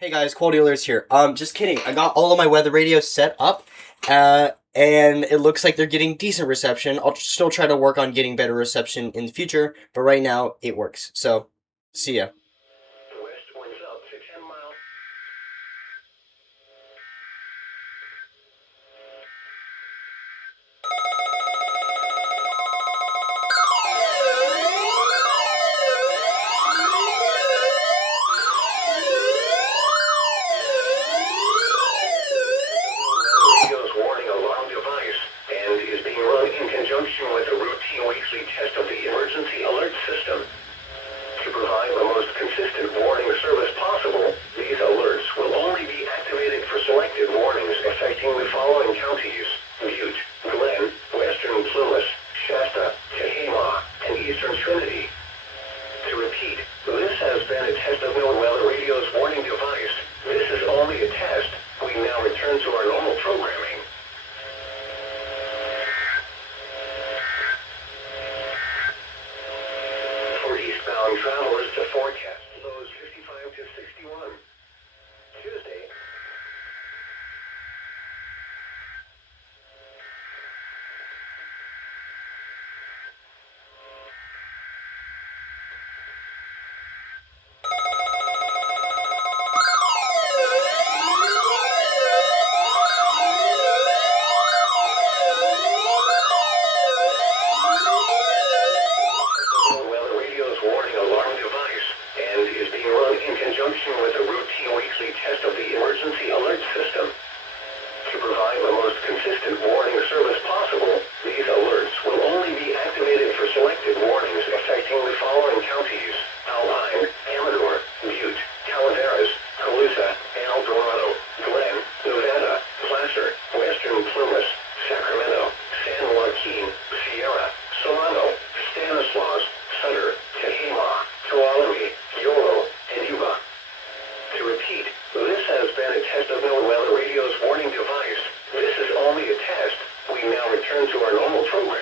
Hey guys, Cold Dealers here. Just kidding. I got all of my weather radios set up, and it looks like they're getting decent reception. I'll still try to work on getting better reception in the future, but right now it works. So, see ya. West winds up to 10 miles. Radio's warning alarm device and is being run in conjunction with a routine weekly test of the emergency alert system. To provide the most consistent warning service possible, these alerts will only be activated for selected warnings affecting the following counties: Butte, Glenn, Western Plumas, Shasta, Tehama, and Eastern Trinity. To repeat, this has been a test of NOAA Radio's warning device. This is only a test. We now return to our normal programming. For eastbound travelers to forecast lows 55 to 61. Tuesday. Weather radio's warning alarm device and is being run in conjunction with a routine weekly test of the emergency alert system. To provide the most consistent warning service possible, these alerts will only be activated for selected warnings affecting the following counties: Alpine, Amador, Butte, Calaveras, Colusa, El Dorado, Glenn, Nevada, Placer, Western Plumas, Sacramento, San Joaquin, Sierra, Solano, Stanislaus, Sutter, Tehama, Tuolumne, Yolo, and Yuba. To repeat, this has been a test of NOAA Radio's warning device. This is only a test. We now return to our normal program.